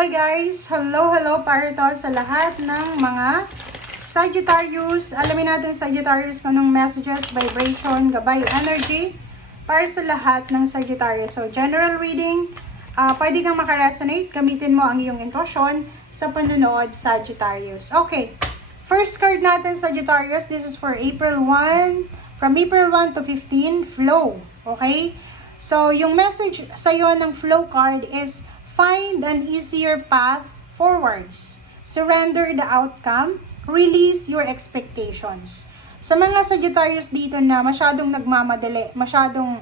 Hi guys! Hello para to sa lahat ng mga Sagittarius. Alamin natin Sagittarius kung anong messages, vibration, gabay, energy para sa lahat ng Sagittarius. So, general reading, pwede kang makaresonate. Gamitin mo ang iyong intuition sa panunood, Sagittarius. Okay, first card natin, Sagittarius. This is for April 1. From April 1 to 15, flow. Okay? So, yung message sa'yo ng flow card is find an easier path forwards. Surrender the outcome. Release your expectations. Sa mga Sagittarius dito na masyadong nagmamadali, masyadong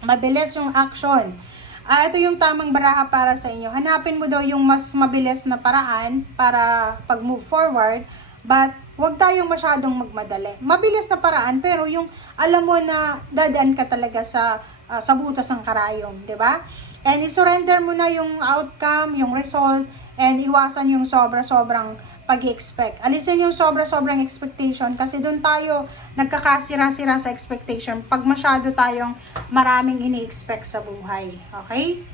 mabilis yung action, ito yung tamang baraha para sa inyo. Hanapin mo daw yung mas mabilis na paraan para pag-move forward, but huwag tayong masyadong magmadali. Mabilis na paraan, pero yung alam mo na dadaan ka talaga sa butas ng karayom, di ba? And i-surrender mo na yung outcome, yung result, and iwasan yung sobra-sobrang pag-expect. Alisin yung sobra-sobrang expectation kasi doon tayo nagkakasira-sira sa expectation pag masyado tayong maraming ini-expect sa buhay. Okay?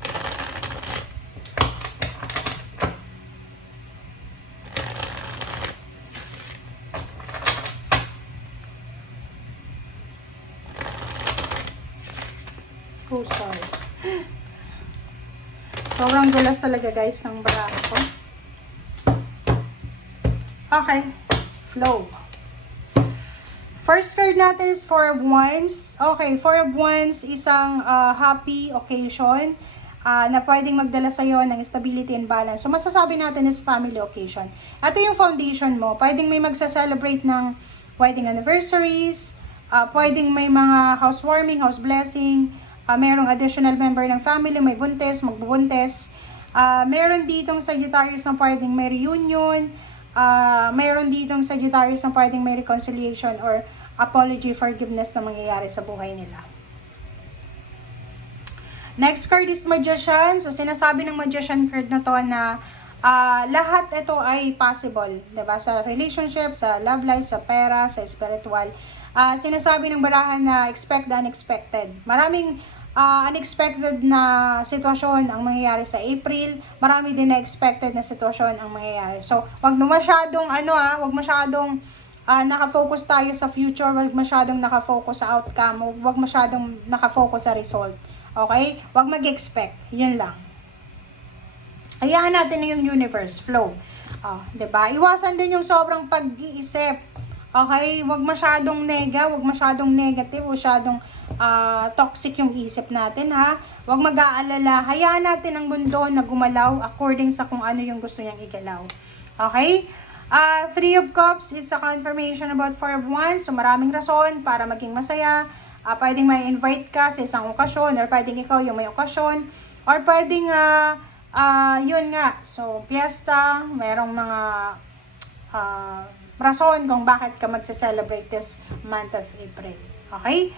Oh, sorry. Sobrang gulas talaga guys ng baraha ko. Okay. Flow. First card natin is Four of Wands. Okay, Four of Wands, isang happy occasion na pwedeng magdala sa'yo ng stability and balance. So, masasabi natin is family occasion. Ito yung foundation mo. Pwedeng may magsa-celebrate ng wedding anniversaries, pwedeng may mga housewarming, house blessing, merong additional member ng family, may buntis, magbubuntis. Meron ditong Sagittarius na pwedeng may reunion. Meron ditong Sagittarius na pwedeng may reconciliation or apology, forgiveness na mangyayari sa buhay nila. Next card is Magician. So, sinasabi ng Magician card na to na lahat ito ay possible. Diba? Sa relationship, sa love life, sa pera, sa spiritual. Sinasabi ng barahan na expect the unexpected. Maraming unexpected na sitwasyon ang mangyayari sa April. Marami din na expected na sitwasyon ang mangyayari. So, wag masyadong wag masyadong nakafocus tayo sa future, wag masyadong nakafocus sa outcome, wag masyadong nakafocus sa result. Okay? Wag mag-expect. Yun lang. Hayaan natin yung universe flow. 'Di ba? Iwasan din yung sobrang pag-iisip. Okay? Wag masyadong wag masyadong negative, masyadong toxic yung isip natin, ha? Wag mag-aalala. Hayaan natin ang mundo na gumalaw according sa kung ano yung gusto niyang igalaw. Okay? Three of Cups is a confirmation about Four of Wands. So, maraming rason para maging masaya. Pwedeng may invite ka sa isang okasyon, or pwedeng ikaw yung may okasyon, or pwedeng yun nga. So, piyesta, merong mga rason kung bakit ka magse-celebrate this month of April. Okay?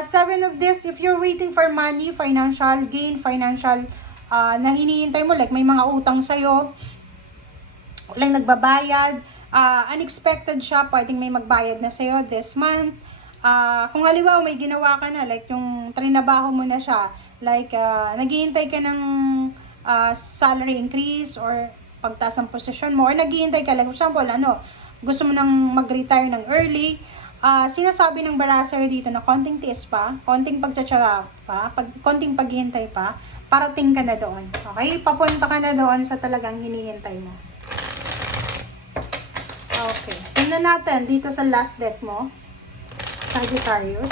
Seven of this, if you're waiting for money, financial gain, financial na hinihintay mo, like may mga utang sa'yo, walang nagbabayad, unexpected siya, pwedeng may magbayad na sa'yo this month. Kung halimbawa may ginawa ka na, like yung trinabaho mo na siya, like naghihintay ka ng salary increase or pagtaas ng posisyon mo, or naghihintay ka, like for example, gusto mo nang mag-retire ng early, sinasabi ng baraha dito na konting tiis pa, konting pagtsatsaga pa, konting paghihintay pa, parating ka na doon. Okay? Papunta ka na doon sa talagang hinihintay mo. Okay. Tingnan natin dito sa last deck mo, Sagittarius.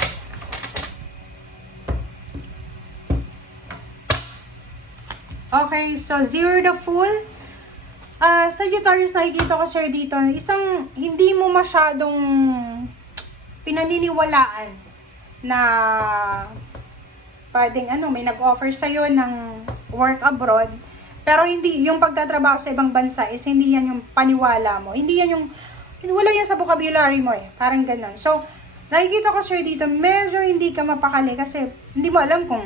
Okay, so Zero the Fool. Sagittarius, nakikita ko sir dito, isang hindi mo masyadong pinaniniwalaan na pwedeng may nag-offer sa'yo ng work abroad, pero hindi, yung pagtatrabaho sa ibang bansa is hindi yan yung paniwala mo. Hindi yan yung, wala yan sa vocabulary mo parang ganun. So, nakikita ko sir dito, medyo hindi ka mapakali kasi hindi mo alam kung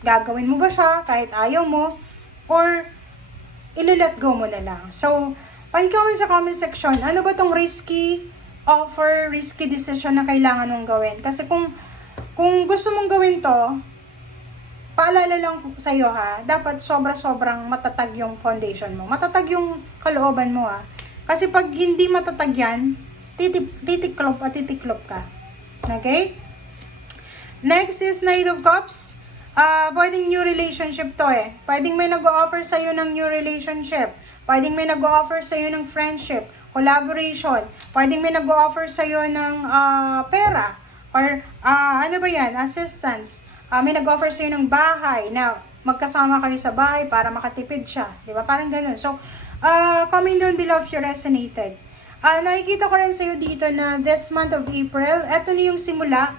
gagawin mo ba siya kahit ayaw mo, or i-let go mo na lang. So, paki-comment sa comment section, ano ba tong risky offer, risky decision na kailangan mong gawin? Kasi kung gusto mong gawin to, paalala lang sa'yo ha, dapat sobra-sobrang matatag yung foundation mo. Matatag yung kalooban mo ha. Kasi pag hindi matatag yan, titiklop ka. Okay? Next is Knight of Cups. Pwedeng new relationship to eh. Pwedeng may nag-o-offer sa'yo ng new relationship. Pwedeng may nag-o-offer sa'yo ng friendship, collaboration. Pwedeng may nag-o-offer sa'yo ng pera. Or ano ba yan? Assistance. May nag-offer sa'yo ng bahay na magkasama kayo sa bahay para makatipid siya. Di ba? Parang ganun. So, comment down below if you resonated. Nakikita ko rin sa'yo dito na this month of April, eto na yung simula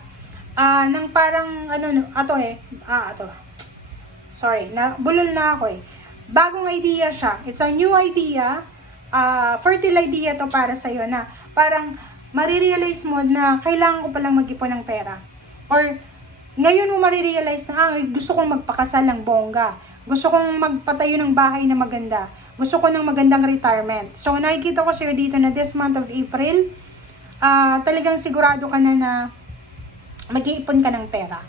ng parang, sorry, bulol na ako eh. Bagong idea siya. It's a new idea. Fertile idea to para sa'yo na parang marirealize mo na kailangan ko palang mag-ipon ng pera. Or, ngayon mo marirealize na, gusto kong magpakasal ng bongga. Gusto kong magpatayo ng bahay na maganda. Gusto ko ng magandang retirement. So, nakikita ko sa'yo dito na this month of April, talagang sigurado ka na mag-iipon ka ng pera.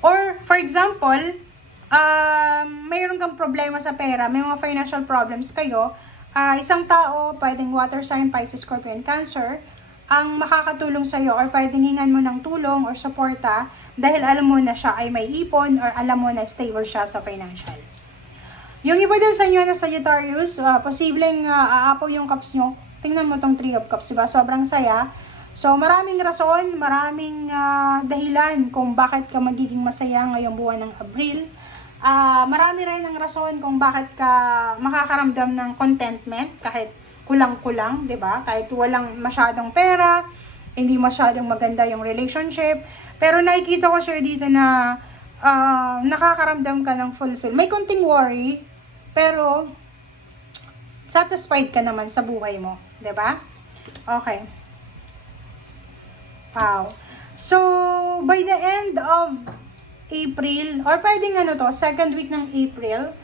Or, for example, mayroon kang problema sa pera, may mga financial problems kayo, isang tao, pwedeng water sign, Pisces, Scorpion, Cancer, ang makakatulong sa'yo or pwedeng hingan mo ng tulong or suporta dahil alam mo na siya ay may ipon or alam mo na stable siya sa financial. Yung iba din sa inyo na Sagittarius, posibleng aapaw yung cups nyo. Tingnan mo tong 3 of Cups, diba? Sobrang saya. So, maraming rason, maraming dahilan kung bakit ka magiging masaya ngayong buwan ng Abril. Marami rin ang rason kung bakit ka makakaramdam ng contentment kahit kulang-kulang, 'di ba? Kahit walang masyadong pera, hindi masyadong maganda yung relationship, pero nakikita ko siya dito na nakakaramdam ka ng fulfill. May konting worry, pero satisfied ka naman sa buhay mo, 'di ba? Okay. Wow. So, by the end of April, or pwedeng second week ng April,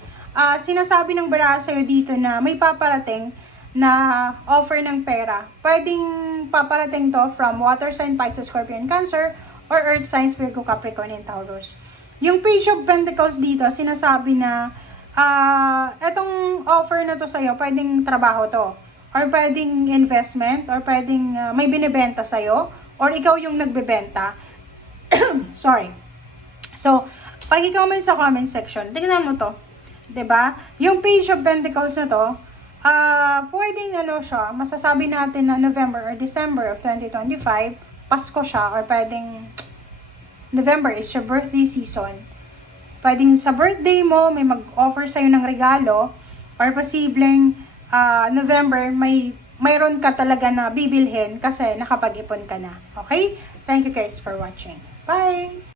sinasabi ng Baraha sa'yo dito na may paparating na offer ng pera. Pwedeng paparating to from water sign, Pisces, Scorpion, Cancer, or earth signs, Virgo, Capricorn, and Taurus. Yung Page of Pentacles dito, sinasabi na etong offer na to sa'yo, pwedeng trabaho to, or pwedeng investment, or pwedeng may binibenta sa'yo, or ikaw yung nagbebenta. Sorry. So, pag-comment sa comment section, tingnan mo to. 'Di ba? Yung Page of Pentacles na to, pwedeng siya, masasabi natin na November or December of 2025, Pasko siya, or pwedeng November is your birthday season. Pwedeng sa birthday mo, may mag-offer sa'yo ng regalo, or posibleng November, mayroon ka talaga na bibilhin kasi nakapag-ipon ka na. Okay? Thank you guys for watching. Bye!